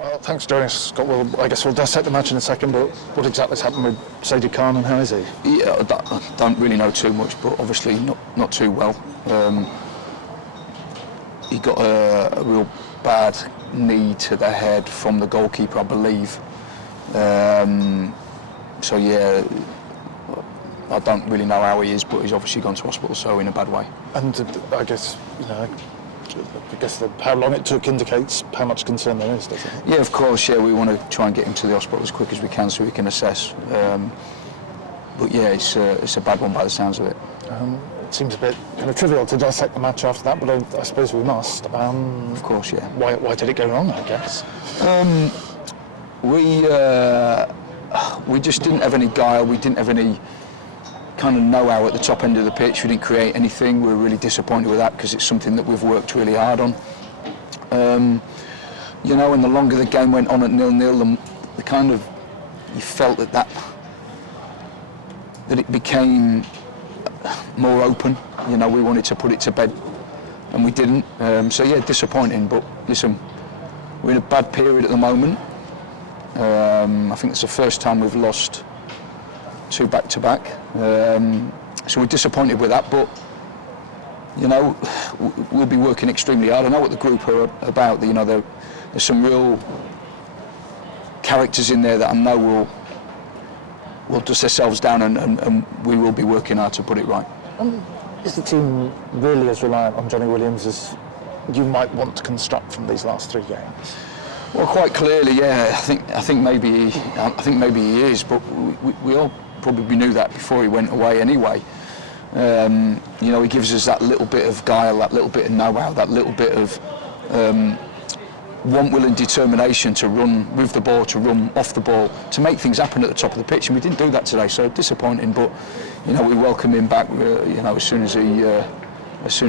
Well, thanks for joining us, Scott. I guess we'll dissect the match in a second, but what exactly's happened with Sadie Khan and how is he? Yeah, I don't really know too much, but obviously not too well. He got a real bad knee to the head from the goalkeeper, I believe. So yeah, I don't really know how he is, but he's obviously gone to hospital, so in a bad way. And I guess, how long it took indicates how much concern there is, doesn't it? Yeah, of course, yeah, we want to try and get him to the hospital as quick as we can so we can assess. But yeah, it's a bad one by the sounds of it. It seems a bit kind of trivial to dissect the match after that, but I suppose we must. Of course, yeah. Why did it go wrong, I guess? We just didn't have any guile, we didn't have any kind of know-how at the top end of the pitch, we didn't create anything. We were really disappointed with that because it's something that we've worked really hard on. And the longer the game went on at 0-0, the kind of, you felt that it became more open. We wanted to put it to bed and we didn't. So yeah, disappointing, but listen, we're in a bad period at the moment. I think it's the first time we've lost 2 back-to-back. So we're disappointed with that, but we'll be working extremely hard. I know what the group are about. There's some real characters in there that I know will dust themselves down, and we will be working hard to put it right. Is the team really as reliant on Johnny Williams as you might want to construct from these last 3 games? Well, quite clearly, yeah. I think maybe he is, but we all probably knew that before he went away anyway. He gives us that little bit of guile, that little bit of know-how, that little bit of want, will and determination to run with the ball, to run off the ball, to make things happen at the top of the pitch, and we didn't do that today, so disappointing, but we welcome him back as soon as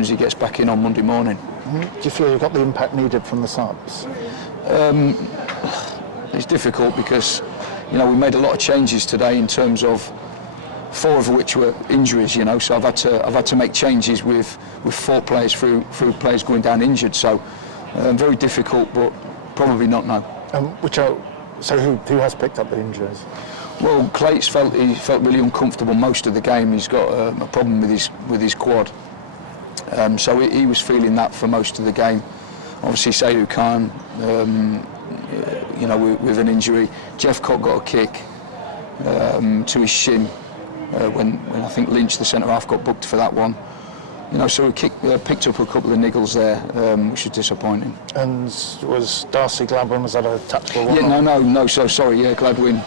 he gets back in on Monday morning. Do you feel you got the impact needed from the subs? It's difficult because we made a lot of changes today in terms of 4 of which were injuries, so I've had to make changes with 4 players through players going down injured, so very difficult, but probably not now. So who has picked up the injuries? Well, Clates felt really uncomfortable most of the game. He's got a problem with his quad, so he was feeling that for most of the game. Obviously, Sadie Khan, with an injury. Jeff Cock got a kick to his shin when I think Lynch, the centre half, got booked for that one. So we picked up a couple of niggles there, which is disappointing. And was Darcy Gladwin, was that a tactical one? Yeah, no. So sorry. Yeah, Gladwin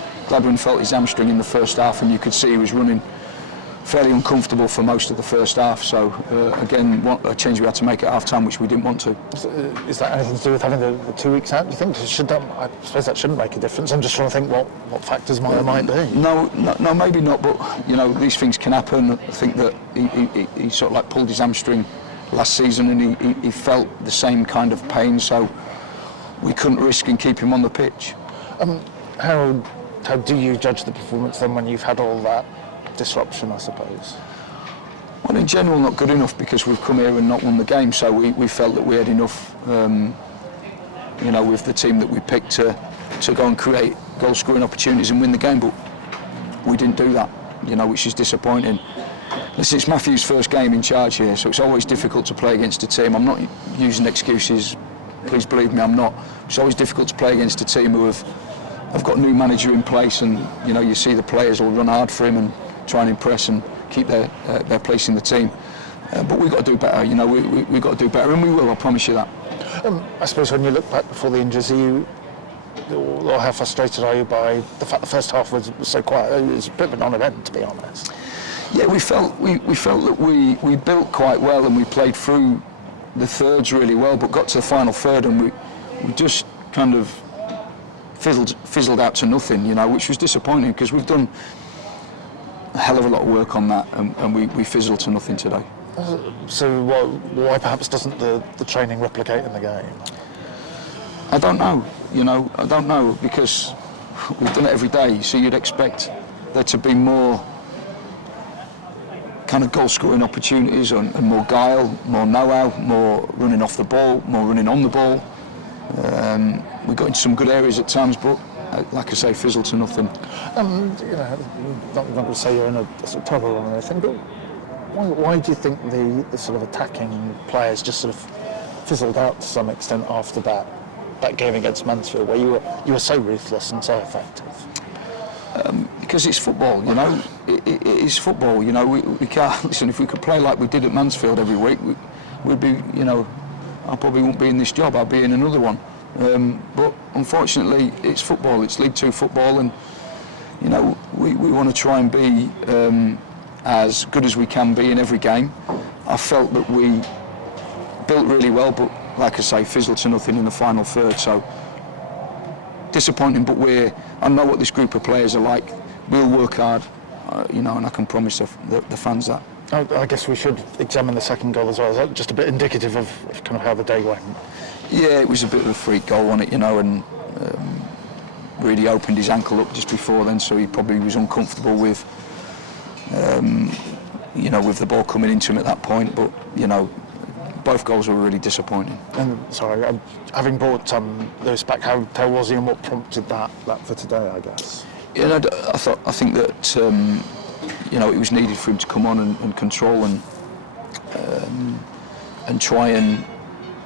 felt his hamstring in the first half, and you could see he was running fairly uncomfortable for most of the first half. So again, a change we had to make at half time, which we didn't want to. Is that anything to do with having the 2 weeks out? Do you think I suppose that shouldn't make a difference? I'm just trying to think what factors might be. No, maybe not. But these things can happen. I think that he sort of like pulled his hamstring last season, and he felt the same kind of pain. So we couldn't risk and keep him on the pitch. How do you judge the performance then when you've had all that disruption, I suppose? Well, in general, not good enough because we've come here and not won the game. So we felt that we had enough, with the team that we picked to go and create goal-scoring opportunities and win the game. But we didn't do that, which is disappointing. Listen, it's Matthew's first game in charge here, so it's always difficult to play against a team. I'm not using excuses. Please believe me, I'm not. It's always difficult to play against a team who have got a new manager in place, and you see the players will run hard for him and try and impress and keep their place in the team. But we've got to do better, we've got to do better, and we will, I promise you that. I suppose when you look back before the injuries, or how frustrated are you by the fact the first half was so quiet? It was a bit of a non-event, to be honest. Yeah, we felt that we built quite well and we played through the thirds really well, but got to the final third and we just kind of fizzled out to nothing, which was disappointing because we've done a hell of a lot of work on that, and we fizzled to nothing today. So why perhaps doesn't the training replicate in the game? I don't know, I don't know, because we've done it every day, so you'd expect there to be more kind of goal-scoring opportunities and more guile, more know-how, more running off the ball, more running on the ball. we got into some good areas at times, but like I say, fizzled to nothing. You know, not going to say you're in a sort of trouble or anything, but why do you think the sort of attacking players just sort of fizzled out to some extent after that game against Mansfield, where you were so ruthless and so effective? Because it's football, you know. It is football, you know. We can't listen. If we could play like we did at Mansfield every week, we'd be, you know. I probably wouldn't be in this job. I'd be in another one. But unfortunately, it's football. It's League Two football, and you know we want to try and be as good as we can be in every game. I felt that we built really well, but like I say, fizzled to nothing in the final third. So disappointing. But I know what this group of players are like. We'll work hard, you know, and I can promise the fans that. I guess we should examine the second goal as well. Is that just a bit indicative of kind of how the day went? Yeah, it was a bit of a freak goal, wasn't it, you know, and really opened his ankle up just before then, so he probably was uncomfortable with, you know, with the ball coming into him at that point. But, you know, both goals were really disappointing. And sorry, having brought Lewis back, how was he and what prompted that for today, I guess? You know, I think that, you know, it was needed for him to come on and control and try and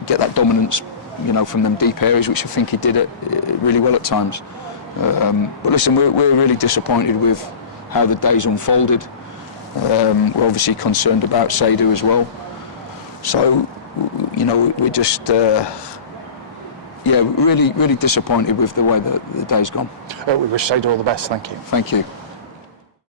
get that dominance, you know, from them deep areas, which I think he did it really well at times. But listen, we're really disappointed with how the day's unfolded. We're obviously concerned about Seydu as well. So, you know, we're just, really disappointed with the way that the day's gone. We wish Seydu all the best. Thank you. Thank you.